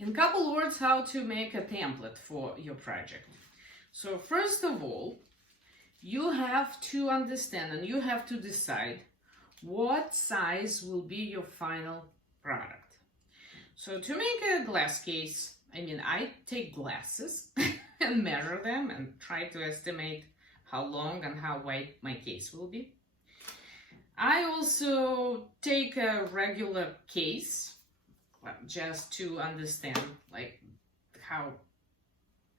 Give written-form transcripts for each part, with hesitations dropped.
In couple words, how to make a template for your project. So first of all, you have to understand and you have to decide what size will be your final product. So to make a glass case, I take glasses and measure them and try to estimate how long and how wide my case will be. I also take a regular case just to understand how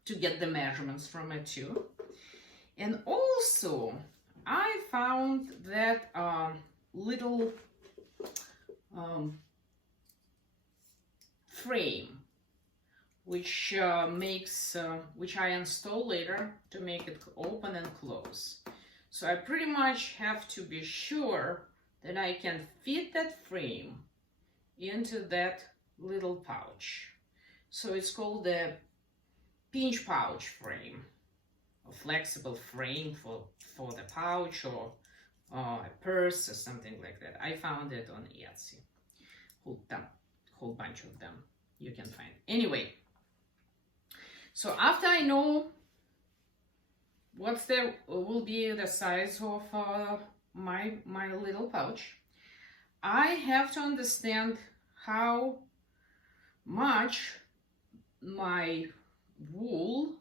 to get the measurements from it too. And also I found that little frame which which I install later to make it open and close. So I pretty much have to be sure that I can fit that frame into that little pouch. So it's called the pinch pouch frame, a flexible frame for the pouch or a purse or something like that. I found it on Etsy. Whole bunch of them you can find. Anyway, so after I know will be the size of my little pouch, I have to understand how much my wool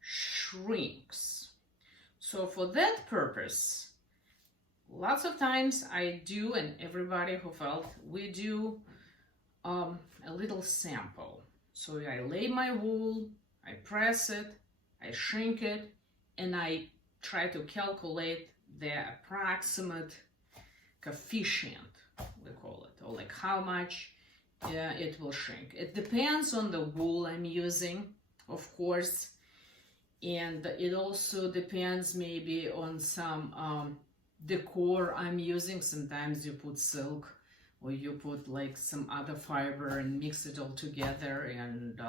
shrinks. So for that purpose, lots of times I do, and everybody who felt, we do a little sample. So I lay my wool, I press it, I shrink it, and I try to calculate the approximate coefficient, we call it, or like how much it will shrink. It depends on the wool I'm using, of course, and it also depends maybe on some decor I'm using. Sometimes you put silk or you put like some other fiber and mix it all together. And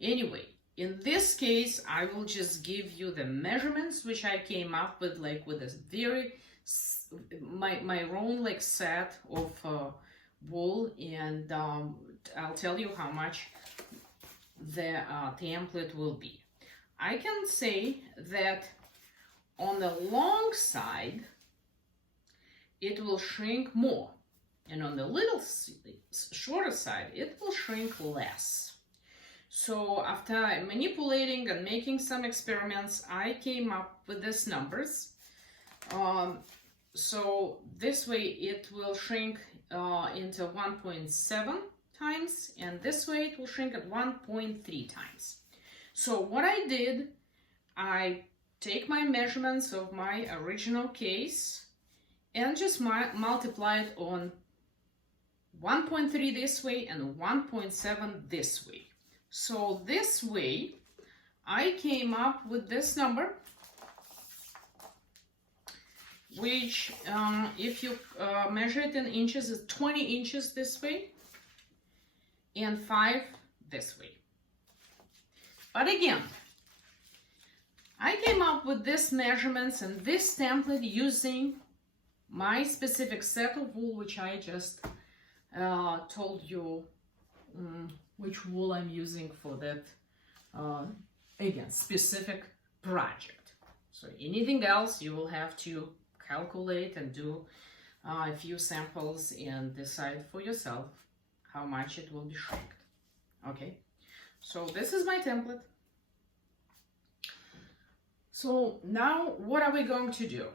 anyway, in this case, I will just give you the measurements which I came up with, like with a very my own like set of wool, and I'll tell you how much the template will be. I can say that on the long side it will shrink more, and on the little shorter side it will shrink less. So after manipulating and making some experiments, I came up with these numbers. So this way it will shrink into 1.7 times, and this way it will shrink at 1.3 times. So what I did, I take my measurements of my original case and just multiply it on 1.3 this way and 1.7 this way. So this way I came up with this number, which if you measure it in inches, is 20 inches this way and 5 this way. But again, I came up with these measurements and this template using my specific set of wool, which I just told you which wool I'm using for that, again, specific project. So anything else you will have to calculate and do a few samples and decide for yourself how much it will be shrinked. Okay, so this is my template. So now what are we going to do?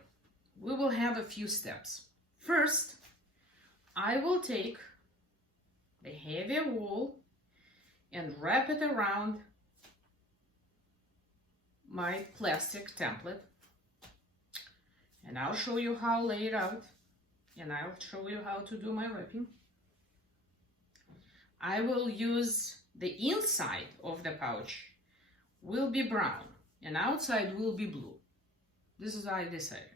We will have a few steps. First, I will take the heavier wool and wrap it around my plastic template, and I'll show you how to lay it out, and I'll show you how to do my wrapping. I will use the inside of the pouch will be brown and outside will be blue. This is how I decided.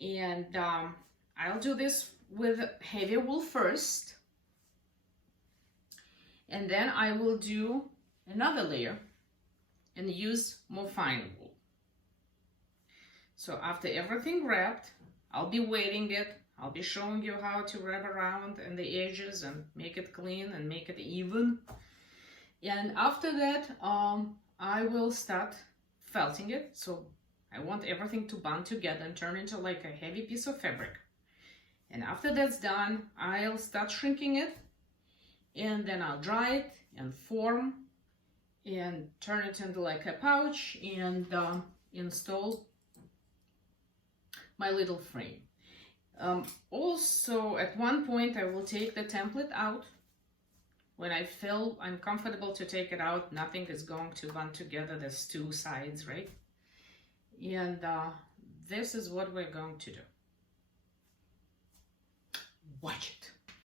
And I'll do this with heavy wool first, and then I will do another layer and use more fine wool. So after everything wrapped, I'll be weighting it I'll be showing you how to wrap around and the edges and make it clean and make it even. And after that, I will start felting it. So I want everything to bond together and turn into like a heavy piece of fabric. And after that's done, I'll start shrinking it, and then I'll dry it and form and turn it into like a pouch and install my little frame. Also, at one point, I will take the template out. When I feel I'm comfortable to take it out, nothing is going to bond together. There's two sides, right? And this is what we're going to do. Watch it.